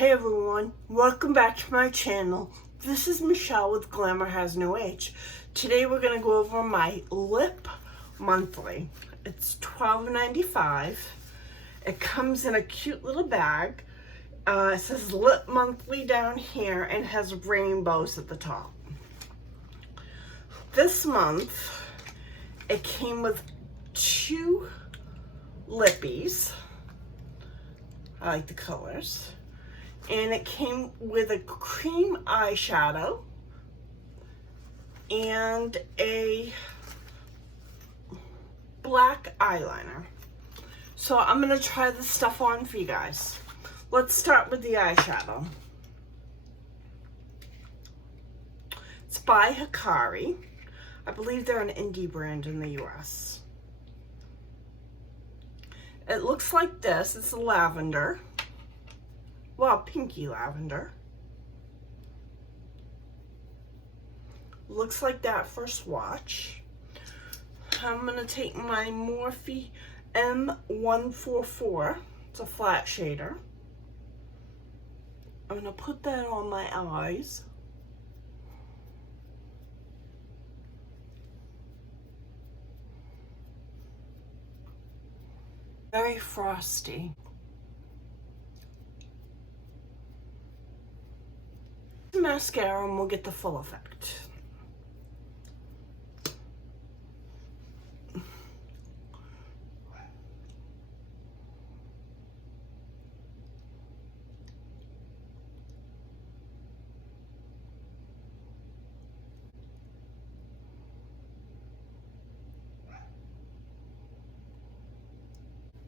Hey everyone, welcome back to my channel. This is Michelle with Glamour Has No Age. Today we're going to go over my lip monthly. It's $12.95. It comes in a cute little bag. It says lip monthly down here and has rainbows at the top. This month it came with 2 lippies. I like the colors. And it came with a cream eyeshadow and a black eyeliner. So I'm going to try this stuff on for you guys. Let's start with the eyeshadow. It's by Hikari. I believe they're an indie brand in the US. It looks like this. It's lavender. Well, pinky lavender. Looks like that for swatch. I'm going to take my Morphe M144. It's a flat shader. I'm going to put that on my eyes. Very frosty. Mascara and we'll get the full effect.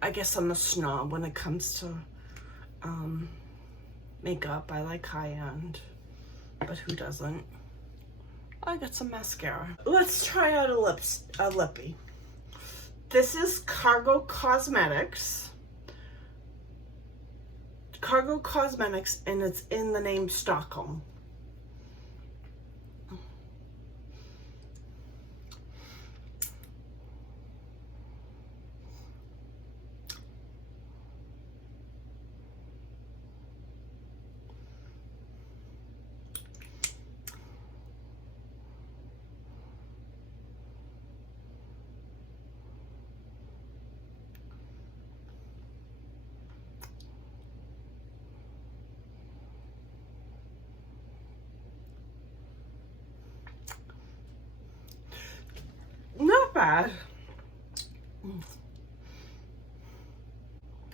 I guess I'm a snob when it comes to makeup. I like high-end. But who doesn't? I got some mascara. Let's try out a lippy. This is Cargo Cosmetics. Cargo Cosmetics, and it's in the name Stockholm. Not bad.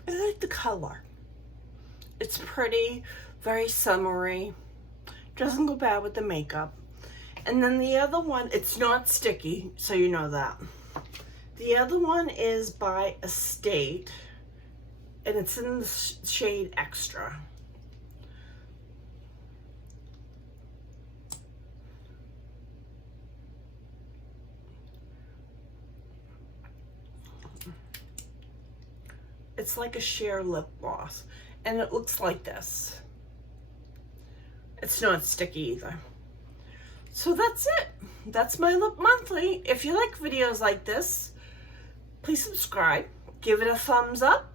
I like the color. It's pretty, very summery. Doesn't go bad with the makeup. And then the other one, it's not sticky, so you know that. The other one is by Estate, and it's in the shade Extra. It's like a sheer lip gloss, and it looks like this. It's not sticky either. So that's it. That's my lip monthly. If you like videos like this, please subscribe, give it a thumbs up.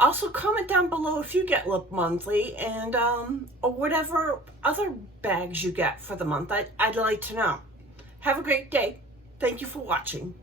Also comment down below if you get lip monthly, and or whatever other bags you get for the month. I'd like to know. Have a great day. Thank you for watching.